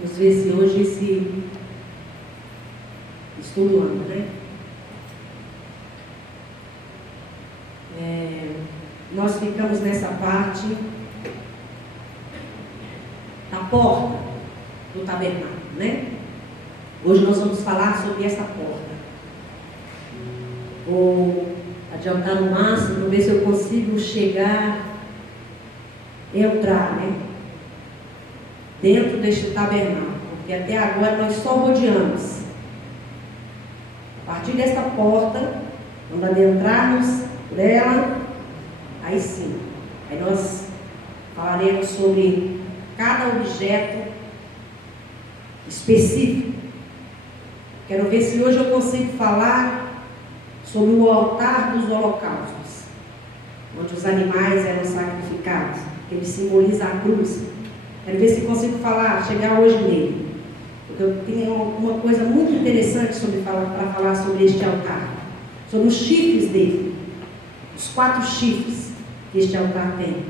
Vamos ver se hoje esse estudo anda, né? Nós ficamos nessa parte da porta do tabernáculo, né? Hoje nós vamos falar sobre essa porta. Vou adiantar no máximo, para ver se eu consigo chegar, entrar, né? Dentro deste tabernáculo, porque até agora nós só rodeamos. A partir desta porta, quando adentrarmos por ela, aí sim, aí nós falaremos sobre cada objeto específico. Quero ver se hoje eu consigo falar sobre o altar dos holocaustos, onde os animais eram sacrificados, que ele simboliza a cruz. Quero ver se consigo chegar hoje nele. Porque eu tenho uma coisa muito interessante para falar sobre este altar, sobre os chifres dele, os 4 chifres que este altar tem.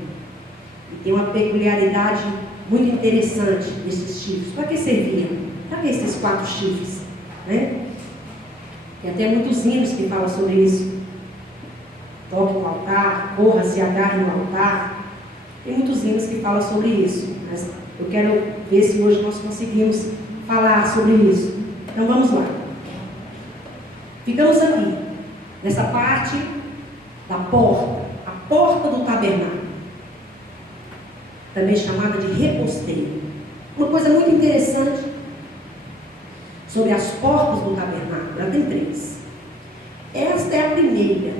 E tem uma peculiaridade muito interessante desses chifres. Para que serviam? Para que esses 4 chifres? Né? Tem até muitos hinos que falam sobre isso. Toque no altar, corra, se agarre no altar. Tem muitos hinos que falam sobre isso. Mas eu quero ver se hoje nós conseguimos falar sobre isso. Então vamos lá. Ficamos aqui, nessa parte da porta, a porta do tabernáculo, também chamada de reposteiro. Uma coisa muito interessante sobre as portas do tabernáculo, ela tem 3. Esta é a primeira,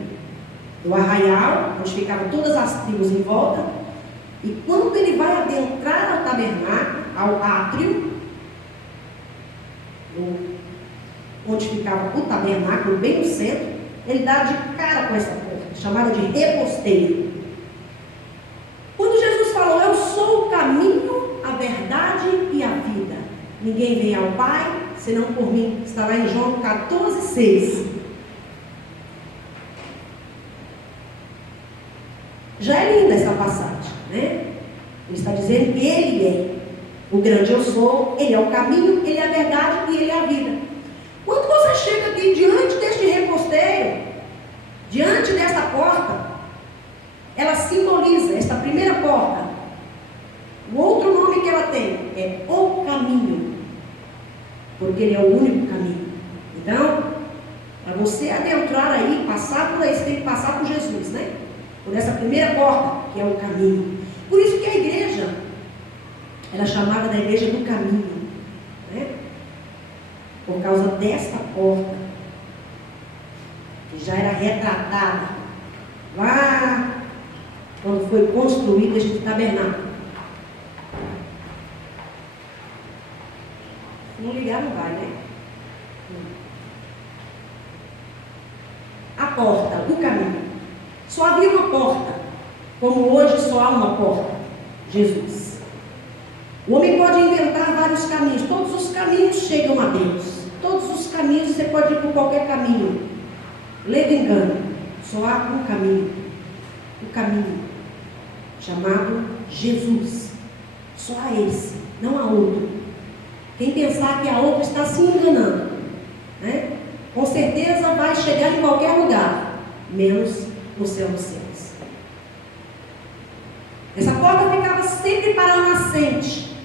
do arraial, onde ficavam todas as tribos em volta, e quando ele vai adentrar ao tabernáculo, ao átrio, onde ficava o tabernáculo, bem no centro, ele dá de cara com essa porta, chamada de reposteiro. Quando Jesus falou, eu sou o caminho, a verdade e a vida, ninguém vem ao Pai, senão por mim, está lá em João 14:6. Já é linda essa passagem, né? Ele está dizendo que Ele é o grande eu sou, Ele é o caminho, Ele é a verdade e Ele é a vida. Quando você chega aqui diante deste reposteiro, diante desta porta, ela simboliza, esta primeira porta, o outro nome que ela tem é o caminho, porque Ele é o único caminho. Então, para você adentrar aí, passar por aí, você tem que passar por Jesus, né? Por essa primeira porta, que é o caminho. Por isso que a igreja, ela é chamada da igreja do caminho, né? Por causa desta porta, que já era retratada lá quando foi construído este tabernáculo. Se não ligar, não vai, né? A porta, o caminho. Só havia uma porta, como hoje só há uma porta: Jesus. O homem pode inventar vários caminhos, todos os caminhos chegam a Deus. Todos os caminhos, você pode ir por qualquer caminho. Ledo engano, só há um caminho. O caminho chamado Jesus. Só há esse, não há outro. Quem pensar que há outro está se enganando, né? Com certeza vai chegar em qualquer lugar, menos no céu dos céus. Essa porta ficava sempre para a nascente.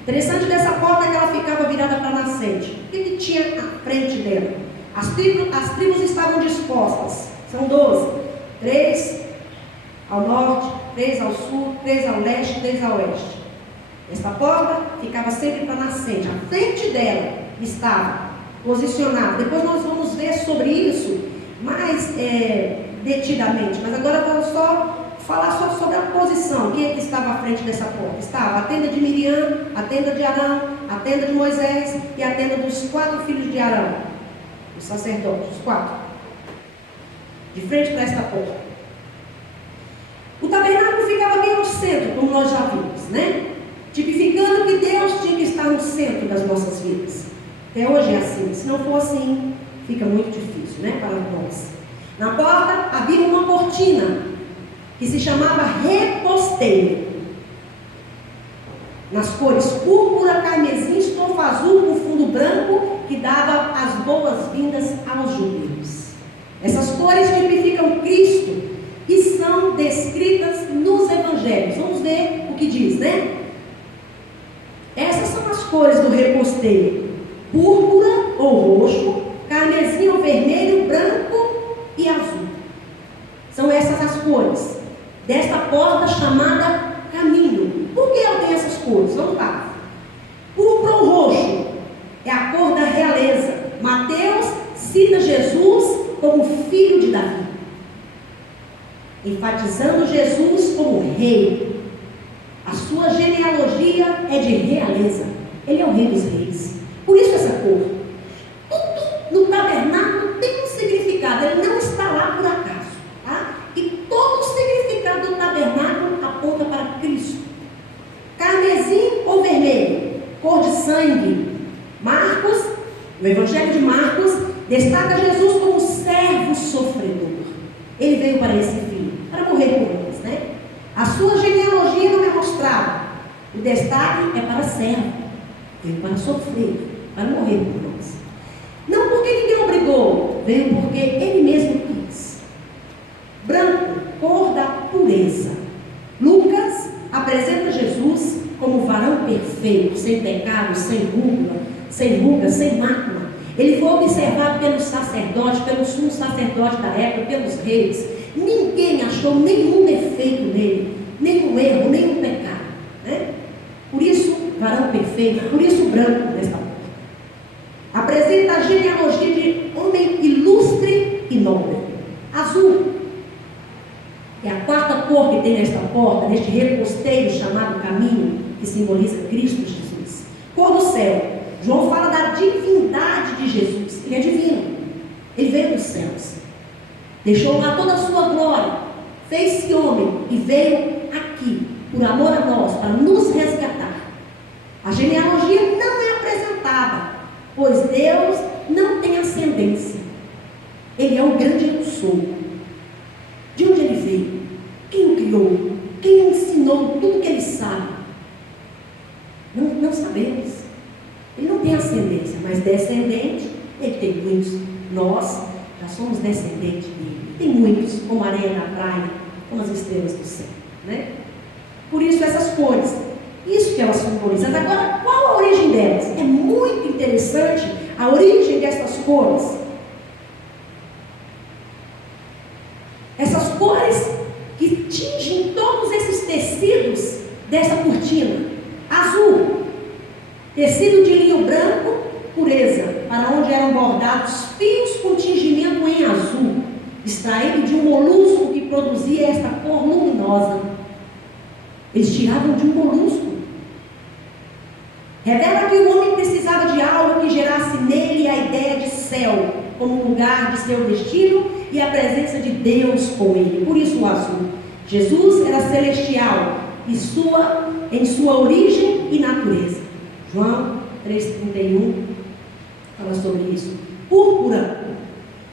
Interessante dessa porta é que ela ficava virada para a nascente. O que tinha à frente dela? As tribos estavam dispostas. São 12. 3 ao norte, 3 ao sul, 3 ao leste, 3 ao oeste. Esta porta ficava sempre para a nascente. À frente dela estava posicionada. Depois nós vamos ver sobre isso mais detidamente. Mas agora eu vou só falar só sobre a posição. Quem é que estava à frente dessa porta? Estava a tenda de Miriam, a tenda de Arão, a tenda de Moisés e a tenda dos 4 filhos de Arão, os sacerdotes, os 4, de frente para esta porta. O tabernáculo ficava bem no centro, como nós já vimos, né? Tipificando que Deus tinha que estar no centro das nossas vidas. Até hoje é assim. Se não for assim, fica muito difícil, né, para nós. Na porta havia uma cortina que se chamava reposteiro. nas cores púrpura, carmesim, estofa azul com fundo branco, que dava as boas-vindas aos judeus. Essas cores tipificam Cristo e são descritas nos evangelhos. Vamos ver o que diz, né? Essas são as cores do reposteiro: púrpura ou roxo, carmesim ou vermelho, branco e azul. São essas as cores desta porta chamada Caminho. Por que ela tem essas cores? Vamos lá. Púrpura ou roxo é a cor da realeza. Mateus cita Jesus como filho de Davi, enfatizando Jesus como rei. A sua genealogia é de realeza. Ele é o rei dos reis. Por isso essa cor. Tudo no tabernáculo tem um significado. Ele não está lá por acaso, tá? E todo o significado do tabernáculo aponta para Cristo. Carmesim ou vermelho, cor de sangue. Marcos, no Evangelho de Marcos, destaca Jesus como servo sofredor. Ele veio para esse fim, para morrer por nós, né? A sua genealogia não é mostrada. O destaque é para servo. Veio para sofrer, para morrer por nós. Não porque ninguém obrigou, veio porque ele mesmo quis. Branco, cor da pureza. Lucas apresenta Jesus como varão perfeito, sem pecado, sem ruga, sem mácula. Ele foi observado pelos sacerdotes, pelo sumo sacerdote da época, pelos reis. Ninguém achou nenhum defeito nele, nenhum erro, nenhum pecado, né? Por isso, varão perfeito, por isso branco nesta porta. Apresenta a genealogia de homem ilustre e nobre. Azul é a quarta cor que tem nesta porta, neste reposteiro chamado Caminho, que simboliza Cristo Jesus. Cor do céu. João fala da divindade de Jesus. Ele é divino. Ele veio dos céus. Deixou lá toda a sua glória. Fez-se homem e veio aqui, por amor a nós, para nos resgatar. A genealogia não é apresentada, pois Deus não tem ascendência. Ele é o grande eu sou. De onde ele veio? Quem o criou? Quem ensinou tudo que ele sabe? Não sabemos. Ele não tem ascendência, mas descendente, ele tem muitos. Nós já somos descendentes dele. Tem muitos, como a areia na praia, como as estrelas do céu, né? Por isso essas cores, isso que elas simbolizam. Agora, qual a origem delas? É muito interessante a origem dessas cores. Essas cores que tingem todos esses tecidos dessa cortina. Azul, tecido de linho branco, pureza, para onde eram bordados fios com tingimento em azul, extraído de um molusco que produzia esta cor luminosa. Eles tiravam de um molusco. Revela que o homem precisava de algo que gerasse nele a ideia de céu, como lugar de seu destino e a presença de Deus com ele. Por isso o azul. Jesus era celestial em sua origem e natureza. João 3,31 fala sobre isso. Púrpura.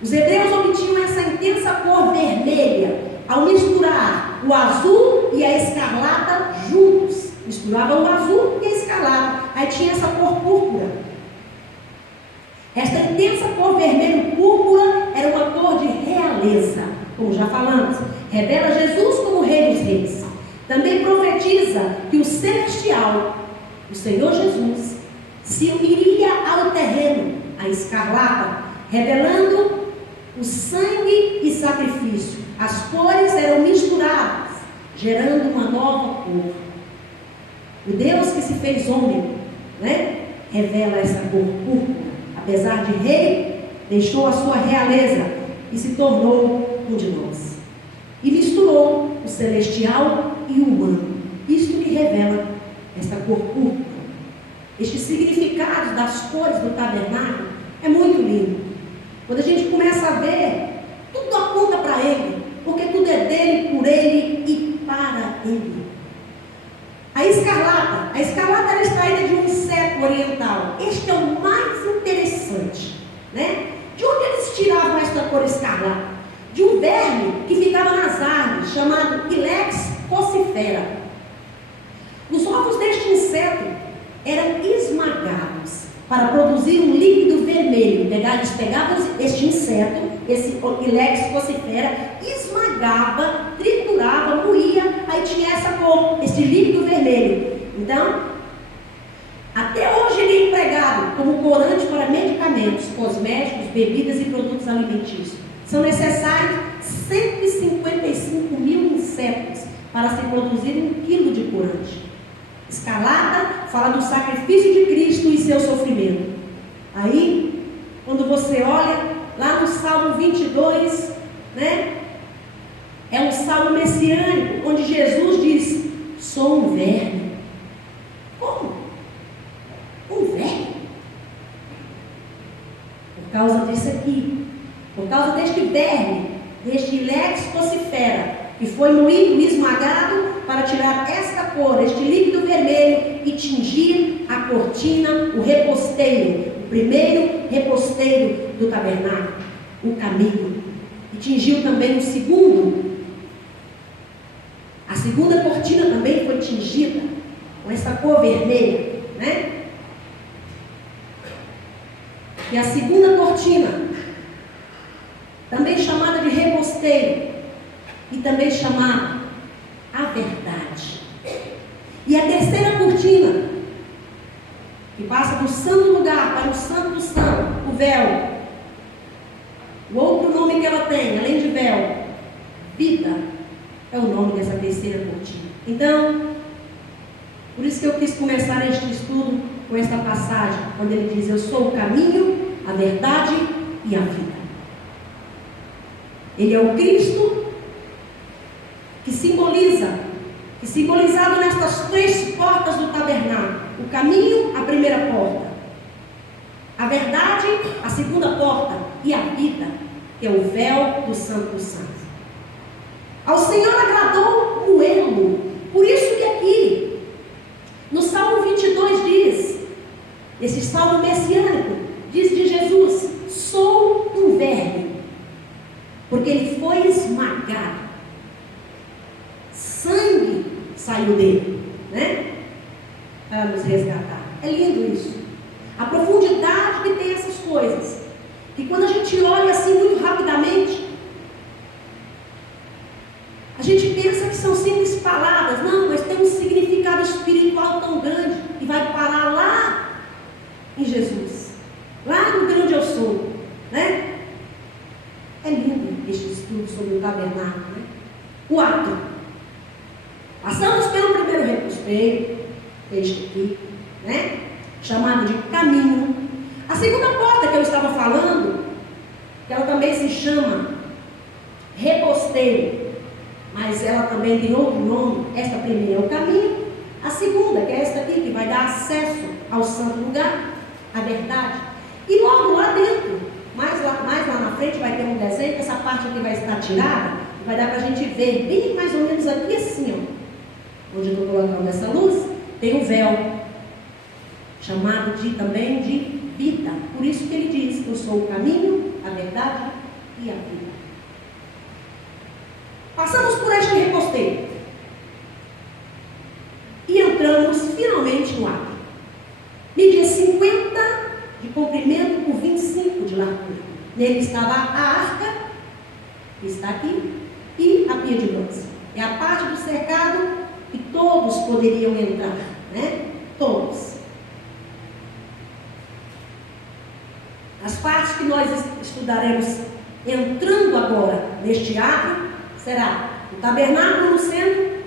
Os hebreus obtinham essa intensa cor vermelha ao misturar o azul e a escarlata juntos. Misturavam o azul e a escarlata. Aí tinha essa cor púrpura. Esta intensa cor vermelho-púrpura era uma cor de realeza, como já falamos. Revela Jesus como Rei dos Reis. Também profetiza que o celestial, o Senhor Jesus, se uniria ao terreno, a escarlata, revelando o sangue e sacrifício. As cores eram misturadas, gerando uma nova cor. O Deus que se fez homem, né, revela essa cor púrpura. Apesar de rei, deixou a sua realeza e se tornou um de nós. E misturou o celestial e o humano. Isto que revela esta cor púrpura. Este significado das cores do tabernáculo é muito lindo. Quando a gente começa a ver, tudo aponta para ele, porque tudo é dele, por ele e para ele. A escarlata era extraída de um inseto oriental. Este é o mais interessante, né? De onde eles tiravam esta cor escarlata? De um verme que ficava nas árvores, chamado Ilex coccifera. Os ovos deste inseto para produzir um líquido vermelho. Eles pegavam este inseto, esse Ilex vocifera, esmagava, triturava, moía, aí tinha essa cor, esse líquido vermelho. Então, até hoje ele é empregado como corante para medicamentos, cosméticos, bebidas e produtos alimentícios. São necessários 155 mil insetos para se produzir 1 quilo de corante. Escalada fala do sacrifício de Cristo e seu sofrimento. Aí, quando você olha lá no Salmo 22, né? É um salmo messiânico, onde Jesus diz: sou um verme. Como? Um verme? Por causa disso aqui, por causa deste verme, deste Ilex vocifera, que foi moído e esmagado para tirar esta cor, este líquido vermelho, e tingir a cortina, o reposteiro, o primeiro reposteiro do tabernáculo, o caminho. E tingiu também o segundo. A segunda cortina também foi tingida com essa cor vermelha, né? E a segunda cortina, também chamada de reposteiro, e também chamada a verdade. E a terceira cortina, que passa do santo lugar para o santo do santo, o véu. O outro nome que ela tem, além de véu, vida, é o nome dessa terceira cortina. Então, por isso que eu quis começar este estudo com esta passagem, quando ele diz: eu sou o caminho, a verdade e a vida. Ele é o Cristo que simbolizado nestas 3 portas do tabernáculo: o caminho, a primeira porta, a verdade, a segunda porta, e a vida, que é o véu do Santo dos Santos. Ao Senhor agradou moê-lo. Por isso que aqui no Salmo 22 diz, esse salmo messiânico, diz de Jesus: sou um verme, porque ele foi esmagado, sangue saiu dele, né? Para nos resgatar. É lindo isso. A profundidade que tem essas coisas, que quando a gente olha assim muito rapidamente, a gente pensa que são simples palavras. Não, mas tem um significado espiritual tão grande, e vai parar lá em Jesus, lá no grande eu sou, né? É lindo este estudo sobre o tabernáculo, né? O ato. Passamos pelo primeiro reposteiro, este aqui, né? Chamado de caminho. A segunda porta que eu estava falando, que ela também se chama reposteiro, mas ela também tem outro nome. Esta primeira é o caminho. A segunda, que é esta aqui, que vai dar acesso ao santo lugar, a verdade. E logo lá dentro, mais lá na frente, vai ter um desenho, que essa parte aqui vai estar tirada, e vai dar para a gente ver bem mais ou menos aqui assim, ó, onde eu estou colocando essa luz, tem um véu, chamado também de vida. Por isso que ele diz: eu sou o caminho, a verdade e a vida. Passamos por este reposteiro e entramos finalmente no átrio. Media 50 de comprimento por 25 de largura. Nele estava a arca, que está aqui, e a pia de bronze. É a parte do cercado que todos poderiam entrar, né? Todos. As partes que nós estudaremos entrando agora neste átrio será o tabernáculo no centro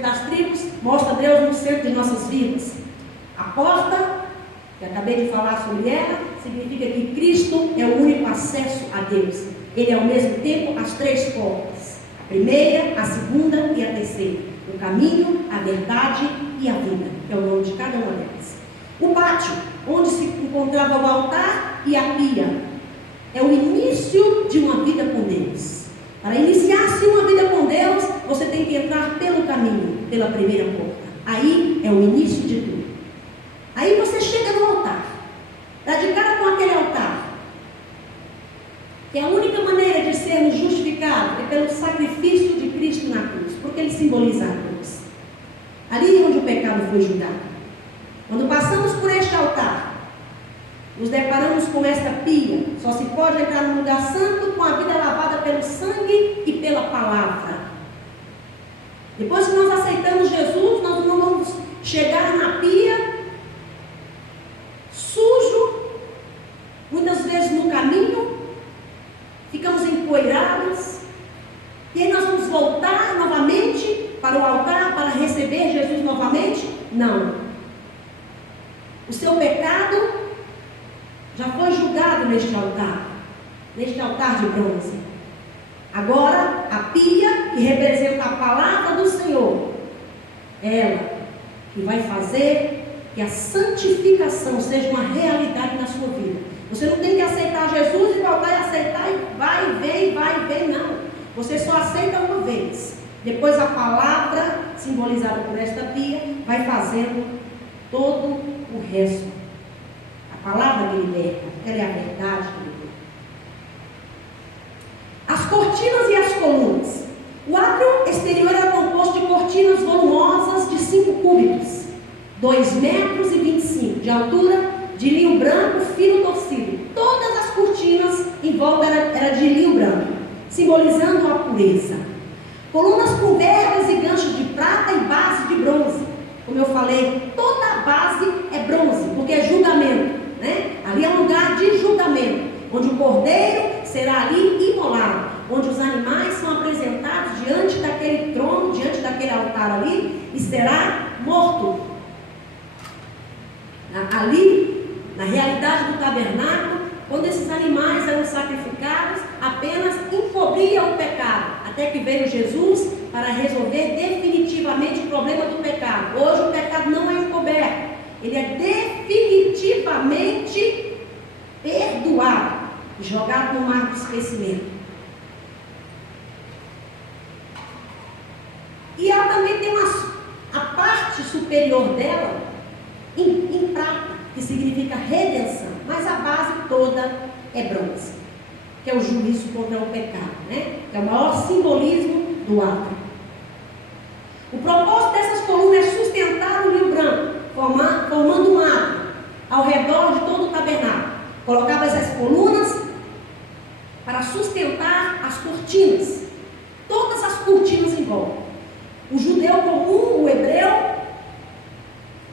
das tribos, mostra Deus no centro de nossas vidas. A porta, que acabei de falar sobre ela, significa que Cristo é o único acesso a Deus. Ele é ao mesmo tempo as 3 portas: a primeira, a segunda e a terceira. O caminho, a verdade e a vida, que é o nome de cada uma delas. O pátio, onde se encontrava o altar e a pia, é o início de uma vida com Deus. Para iniciar-se uma vida com Deus, você tem que entrar pelo caminho, pela primeira porta. Aí é o início de tudo. Aí você chega no altar, dá de cara com aquele altar, que a única maneira de sermos justificados é pelo sacrifício de Cristo na cruz, porque ele simboliza a cruz. Ali onde o pecado foi julgado. Quando passamos por este nos deparamos com esta pia. Só se pode entrar no lugar santo com a vida lavada pelo sangue e pela palavra. Depois que nós aceitamos Jesus, nós não vamos chegar na pia sujo, muitas vezes no caminho, ficamos empoeirados, e aí nós vamos voltar novamente para o altar para receber Jesus novamente? Não. O seu pecado já foi julgado neste altar de bronze. Agora, a pia, que representa a palavra do Senhor, ela que vai fazer que a santificação seja uma realidade na sua vida. Você não tem que aceitar Jesus e voltar e aceitar e vai e vem, não. Você só aceita uma vez. Depois a palavra, simbolizada por esta pia, vai fazendo todo o resto. A palavra que liberta, ela é a verdade que liberta. As cortinas e as colunas. O átrio exterior era composto de cortinas volumosas de 5 cúbitos, 2,25 metros de altura, de linho branco fino torcido. Todas as cortinas em volta era de linho branco, simbolizando a pureza. Colunas com vergas e ganchos de prata e base de bronze. Como eu falei, toda a base é bronze, porque é julgamento, né? Ali é um lugar de julgamento, onde o cordeiro será ali imolado, onde os animais são apresentados diante daquele trono, diante daquele altar ali, e será morto. Ali, na realidade do tabernáculo, quando esses animais eram sacrificados, apenas encobria o pecado, até que veio Jesus para resolver definitivamente o problema do pecado. Hoje o pecado não é encoberto, ele é definitivamente perdoado e jogado no mar do esquecimento. E ela também tem a parte superior dela em prata, que significa redenção, mas a base toda é bronze, que é o juízo contra o pecado, né? Que é o maior simbolismo do átrio. O propósito dessas colunas é sustentar o linho branco, formando um átrio ao redor de todo o tabernáculo. Colocava essas colunas para sustentar as cortinas, todas as cortinas em volta. O judeu comum, o hebreu,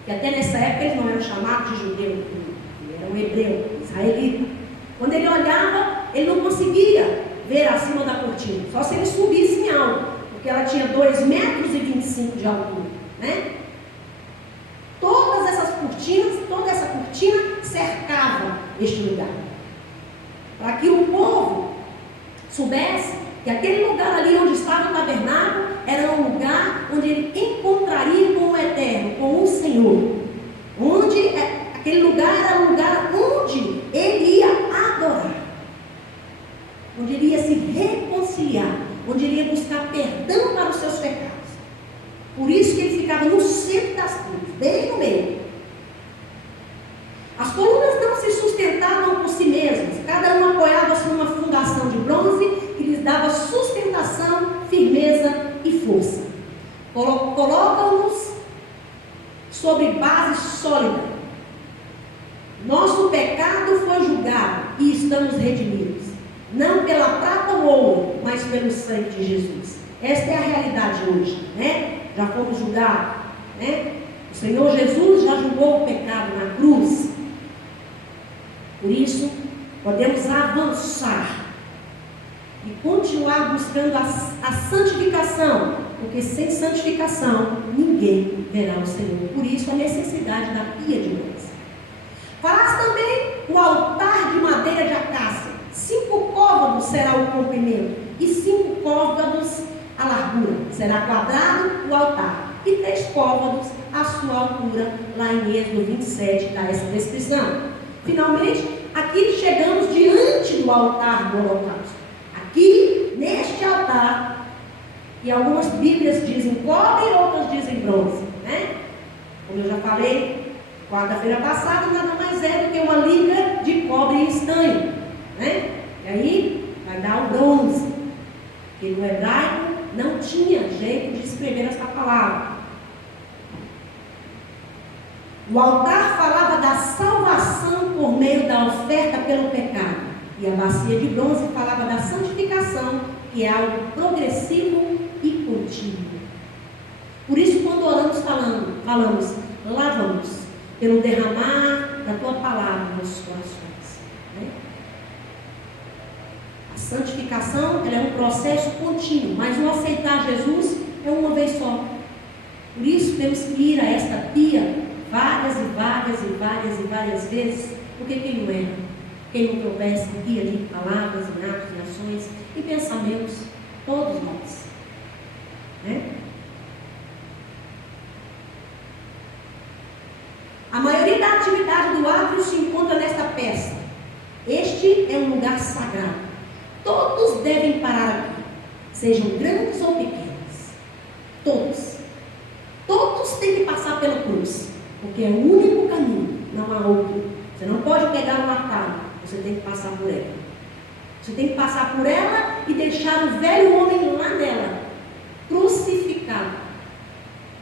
que até nessa época eles não eram chamados de judeu, ele era um hebreu, israelita. Quando ele olhava, ele não conseguia ver acima da cortina, só se ele subisse em algo, porque ela tinha 2,25 metros de altura, né? Todas essas cortinas, toda essa cortina cercava este lugar, para que o povo soubesse que aquele lugar ali onde estava o tabernáculo era um lugar onde ele encontraria com o Eterno, com o Senhor. Onde aquele lugar era um lugar onde ele ia adorar, onde ele ia se reconciliar, onde ele ia buscar perdão para os seus pecados. Por isso que ele ficava no centro das cruzes, bem no meio. As colunas não se sustentavam por si mesmas, cada uma apoiava-se numa fundação de bronze que lhes dava sustentação, firmeza e força. Colocam-nos sobre base sólida. Nosso pecado foi julgado e estamos redimidos, não pela prata ou ouro, mas pelo sangue de Jesus. Esta é a realidade hoje, né? Já fomos julgados, né? O Senhor Jesus já julgou o pecado na cruz. Por isso, podemos avançar e continuar buscando a santificação, porque sem santificação ninguém verá o Senhor. Por isso a necessidade da pia de bronze. Farás também o altar de madeira de acácia. 5 côvados será o comprimento e 5 côvados a largura. Será quadrado o altar e 3 côvados a sua altura. Lá em Êxodo 27 dá essa descrição. Finalmente, aqui chegamos diante do altar do holocausto. Aqui, neste altar, e algumas bíblias dizem cobre e outras dizem bronze, né? Como eu já falei, quarta-feira passada, nada mais é do que uma liga de cobre e estanho, né? E aí, vai dar o bronze, porque no hebraico não tinha jeito de escrever essa palavra. O altar falava da da salvação por meio da oferta pelo pecado. E a bacia de bronze falava da santificação, que é algo progressivo e contínuo. Por isso, quando oramos, falamos, lava-nos pelo derramar da tua palavra nos corações. Né? A santificação, ela é um processo contínuo, mas o aceitar Jesus é uma vez só. Por isso, temos que ir a esta pia várias e várias vezes, porque quem não erra, quem não tropeça aqui ali em palavras, em atos, em ações, em pensamentos, todos nós. Né? A maioria da atividade do átrio se encontra nesta peça. Este é um lugar sagrado. Todos devem parar aqui, sejam grandes ou pequenos. Todos. Todos têm que passar pela cruz, porque é o único caminho, não há outro. Você não pode pegar um atalho, você tem que passar por ela. Você tem que passar por ela e deixar o velho homem lá dela, crucificado,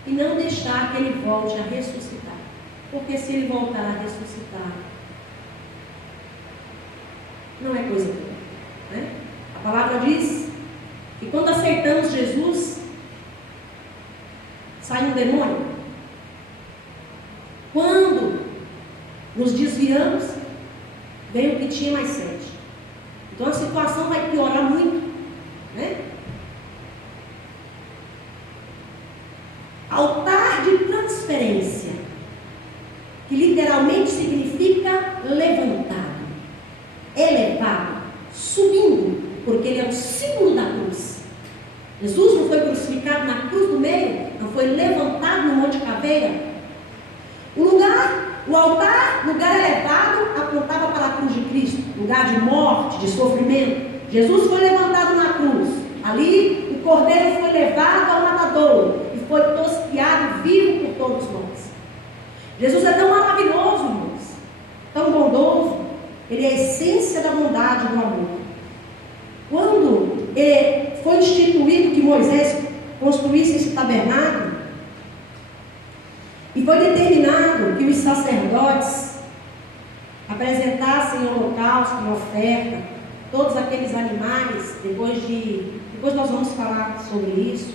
e não deixar que ele volte a ressuscitar. Porque se ele voltar a ressuscitar, não é coisa boa. Né? A palavra diz que quando aceitamos Jesus, sai um demônio. Quando nos desviamos, vem o que tinha mais sede. Então a situação vai piorar muito. Né? Altar de transferência, que literalmente significa levantado, elevado, subindo, porque ele é o símbolo da cruz. Jesus não foi crucificado na cruz do meio, não foi levantado no Monte Caveira. O altar, lugar elevado, apontava para a cruz de Cristo, lugar de morte, de sofrimento. Jesus foi levantado na cruz. Ali, o cordeiro foi levado ao matadouro e foi tosquiado vivo por todos nós. Jesus é tão maravilhoso, irmãos, tão bondoso. Ele é a essência da bondade e do amor. Quando foi instituído que Moisés construísse esse tabernáculo, e foi determinado que os sacerdotes apresentassem holocausto e oferta, todos aqueles animais, depois nós vamos falar sobre isso.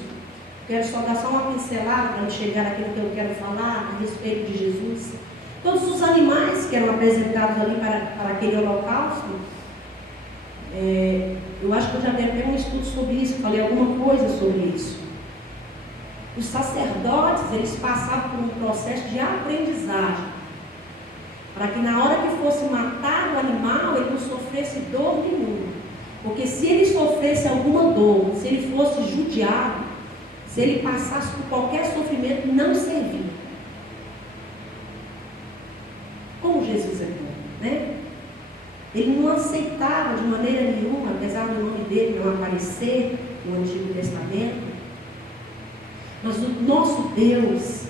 Quero só dar uma pincelada para não chegar naquilo que eu quero falar a respeito de Jesus. Todos os animais que eram apresentados ali para aquele holocausto, eu acho que eu já dei até um estudo sobre isso, falei alguma coisa sobre isso. Os sacerdotes, eles passavam por um processo de aprendizagem, para que na hora que fosse matar o animal, ele não sofresse dor nenhuma. Porque se ele sofresse alguma dor, se ele fosse judiado, se ele passasse por qualquer sofrimento, não servia. Como Jesus é bom, né? Ele não aceitava de maneira nenhuma, apesar do nome dele não aparecer no Antigo Testamento. Mas o nosso Deus,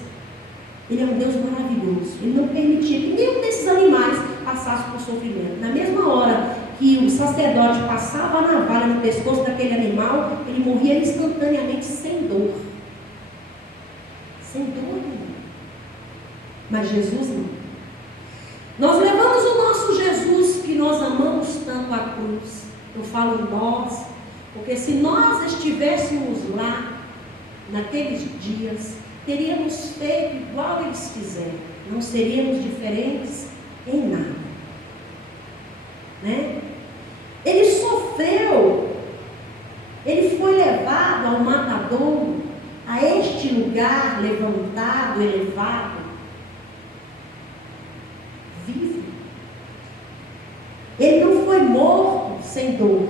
Ele é um Deus maravilhoso. Ele não permitia que nenhum desses animais passasse por sofrimento. Na mesma hora que o sacerdote passava a navalha no pescoço daquele animal, ele morria instantaneamente sem dor. Sem dor nenhuma. Mas Jesus não. Nós levamos o nosso Jesus, que nós amamos tanto, à cruz. Eu falo nós, porque se nós estivéssemos lá, naqueles dias, teríamos feito igual eles fizeram, não seríamos diferentes em nada, né? Ele sofreu, ele foi levado ao matadouro, a este lugar levantado, elevado, vivo. Ele não foi morto sem dor,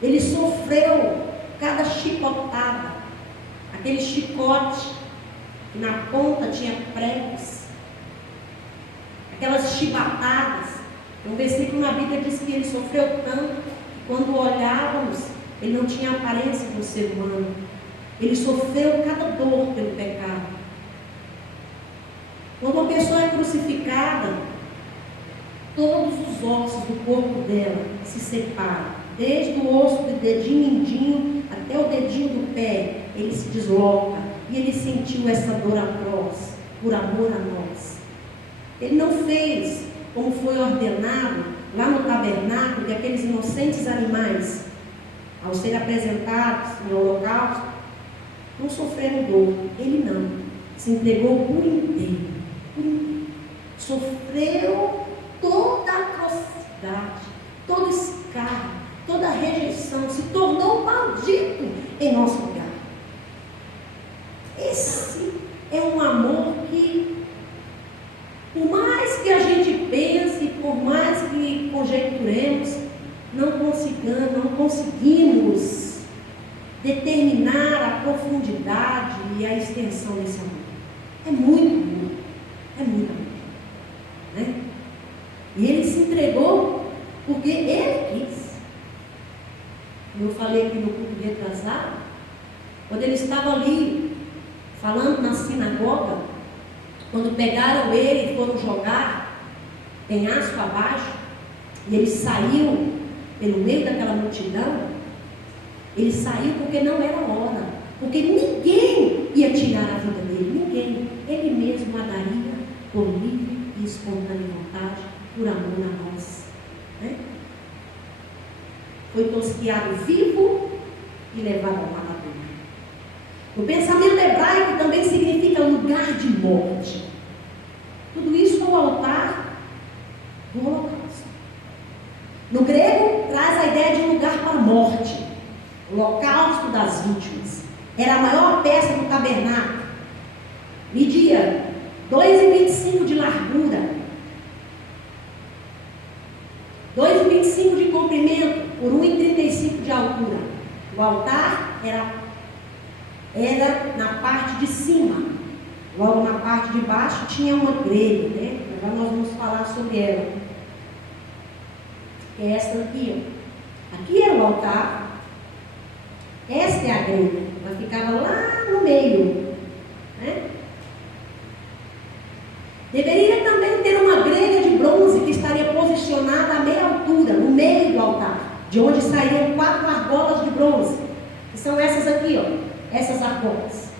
ele sofreu cada chicotada, aquele chicote que na ponta tinha pregos, aquelas chibatadas. Um versículo na Bíblia diz que ele sofreu tanto que quando olhávamos, ele não tinha aparência de um ser humano. Ele sofreu cada dor pelo pecado. Quando uma pessoa é crucificada, todos os ossos do corpo dela se separam, desde o osso do dedinho mindinho até o dedinho do pé, ele se desloca, e ele sentiu essa dor atroz, por amor a nós. Ele não fez como foi ordenado lá no tabernáculo, que aqueles inocentes animais, ao serem apresentados no holocausto, não sofreram dor. Ele não. Se entregou por inteiro. Por inteiro. Sofreu toda a atrocidade, todo escárnio, toda a rejeição. Se tornou maldito em nosso lugar. Esse é um amor que, por mais que a gente pense, por mais que conjecturemos, não conseguimos determinar a profundidade e a extensão desse amor. É muito amor, é muito amor, né? E ele se entregou porque ele quis. Como eu falei aqui no culto retrasado, quando ele estava ali falando na sinagoga, quando pegaram ele e foram jogar penhasco abaixo, e ele saiu pelo meio daquela multidão, ele saiu porque não era hora, porque ninguém ia tirar a vida dele, ninguém. Ele mesmo a daria por livre e espontânea vontade, por amor a nós, né? Foi tosquiado vivo e levado ao matadouro. O pensamento hebraico também significa lugar de morte. Tudo isso no altar do holocausto. No grego, traz a ideia de um lugar para a morte. O holocausto das vítimas. Era a maior peça do tabernáculo. Media 2,25 de largura, 2,25 de comprimento, por 1,35 de altura. O altar era na parte de cima. Logo na parte de baixo tinha uma grelha, né? Agora nós vamos falar sobre ela. É esta aqui, ó. Aqui era o altar. Esta é a grelha. Ela ficava lá no meio, né? Deveria também ter uma grelha de bronze que estaria posicionada a meia altura, no meio do altar, de onde sairiam 4 argolas de bronze, que são essas aqui, ó. Essas argolas.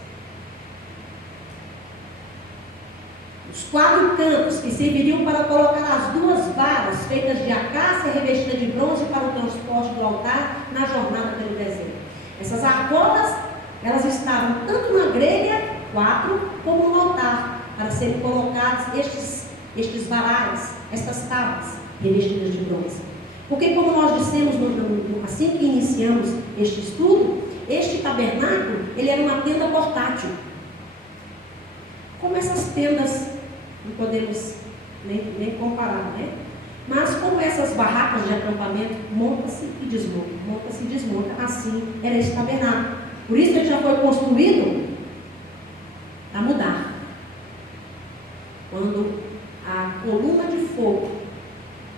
Os 4 cantos que serviriam para colocar as 2 varas feitas de acácia revestida de bronze para o transporte do altar na jornada pelo deserto. Essas argolas, elas estavam tanto na grelha, 4, como no altar, para serem colocados estes varais, estas tábuas revestidas de bronze. Porque, como nós dissemos assim que iniciamos este estudo, este tabernáculo, ele era uma tenda portátil. Como essas tendas, não podemos nem comparar, né? Mas como essas barracas de acampamento, monta-se e desmonta, monta-se e desmonta, assim era esse tabernáculo. Por isso ele já foi construído para mudar. Quando a coluna de fogo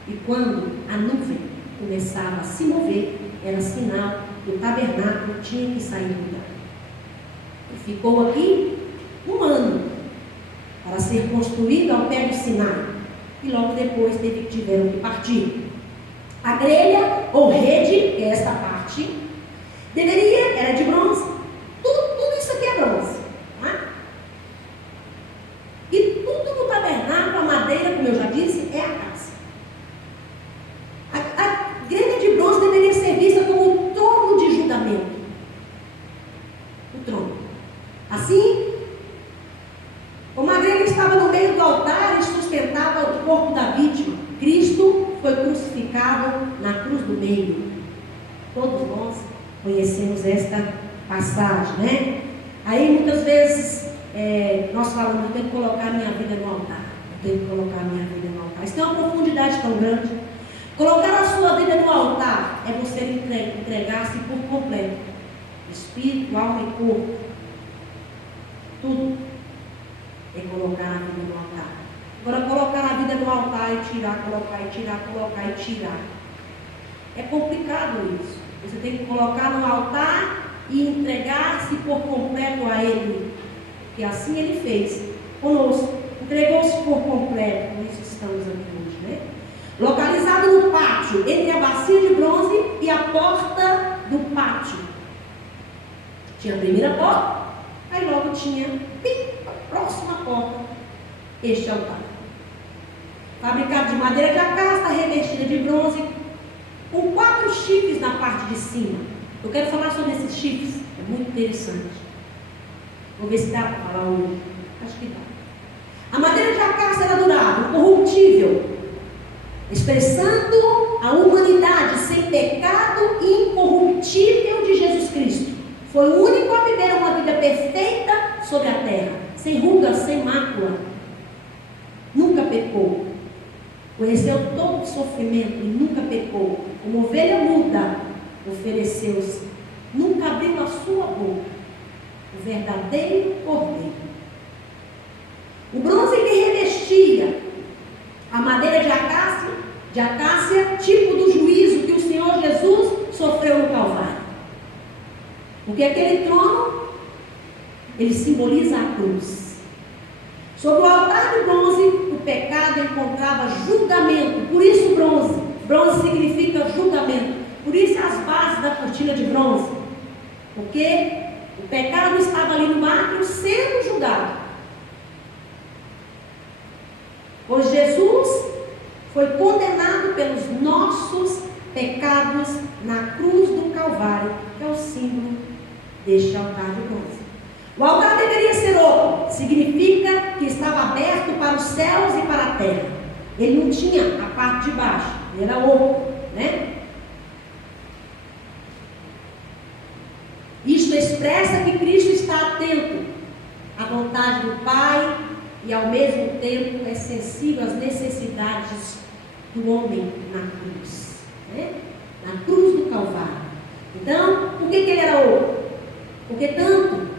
e quando a nuvem começava a se mover, era sinal que o tabernáculo tinha que sair do lugar. E ficou aqui 1 ano para ser construído ao pé do Sinai. E logo depois tiveram que partir. A grelha ou rede, que é esta parte, era de bronze. Tudo isso aqui é bronze. Tá? E tudo no tabernáculo, a madeira, como eu já disse, é acácia. A grelha de bronze deveria ser vista como o trono de julgamento. O trono. Assim, como a grelha estava no meio do altar e sustentava o corpo da vítima, Cristo foi crucificado na cruz do meio. Todos nós conhecemos esta passagem, né? Aí muitas vezes nós falamos, eu tenho que colocar a minha vida no altar. Eu tenho que colocar a minha vida no altar. Isso tem uma profundidade tão grande. Colocar a sua vida no altar é você entregar-se por completo. Espírito, alma e corpo. Tudo é colocar a vida no altar. Agora, colocar a vida no altar e tirar, colocar e tirar, colocar e tirar. É complicado isso. Você tem que colocar no altar e entregar-se por completo a Ele. Porque assim Ele fez conosco. Entregou-se por completo. Por isso estamos aqui hoje, né? Localizado no pátio, entre a bacia de bronze e a porta do pátio. Tinha a primeira porta, aí logo tinha, bem próxima à porta, este altar. fabricado de madeira de acácia, revestida de bronze, com 4 chifres na parte de cima. Eu quero falar sobre esses chifres, é muito interessante. Vou ver se dá para falar hoje. Acho que dá. A madeira de acácia era durável, incorruptível, expressando a humanidade sem pecado e incorruptível de Jesus Cristo. Foi o único a viver uma vida perfeita sobre a terra, sem rugas, sem mácula. Nunca pecou. Conheceu todo o sofrimento e nunca pecou. Como ovelha muda, ofereceu-se. Nunca abriu a sua boca. O verdadeiro cordeiro. O bronze que revestia a madeira de acácia, tipo do juízo que o Senhor Jesus sofreu no Calvário. Porque aquele trono, ele simboliza a cruz. Sobre o altar de bronze, o pecado encontrava julgamento. Por isso bronze. Bronze significa julgamento. Por isso as bases da cortina de bronze. Porque o pecado estava ali no átrio sendo julgado. Pois Jesus foi condenado pelos nossos pecados na cruz do Calvário, que é o símbolo deste altar de bronze. O altar deveria ser oco, significa que estava aberto para os céus e para a terra. Ele não tinha a parte de baixo, ele era oco, né? Isto expressa que Cristo está atento à vontade do Pai e ao mesmo tempo é sensível às necessidades do homem na cruz, né? Na cruz do Calvário. Então, por que ele era oco? Porque tanto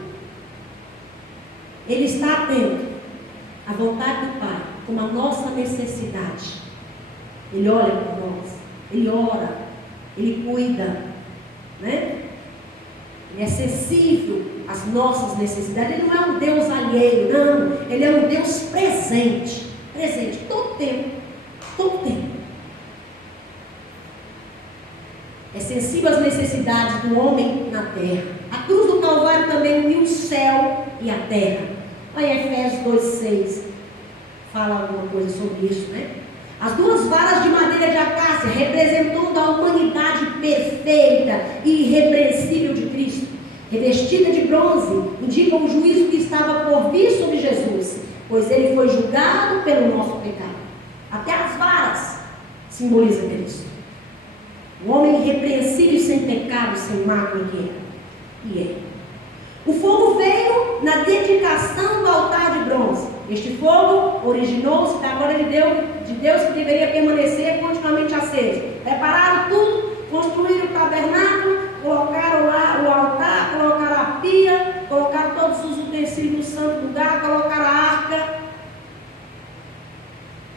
ele está atento à vontade do Pai, como à nossa necessidade. Ele olha por nós, ele ora, ele cuida, né? Ele é sensível às nossas necessidades. Ele não é um Deus alheio, não. Ele é um Deus presente, todo tempo, todo tempo. É sensível às necessidades do homem na terra. A cruz do Calvário também uniu o céu e a terra. Olha Efésios 2,6. Fala alguma coisa sobre isso, né? As 2 varas de madeira de acácia, representando a humanidade perfeita e irrepreensível de Cristo, revestida de bronze, indicam o juízo que estava por vir sobre Jesus, pois ele foi julgado pelo nosso pecado. Até as varas simbolizam Cristo. O homem irrepreensível, sem pecado, sem mácula que era. E é. O fogo veio na dedicação do altar de bronze. Este fogo originou-se da glória de Deus que deveria permanecer continuamente aceso. Prepararam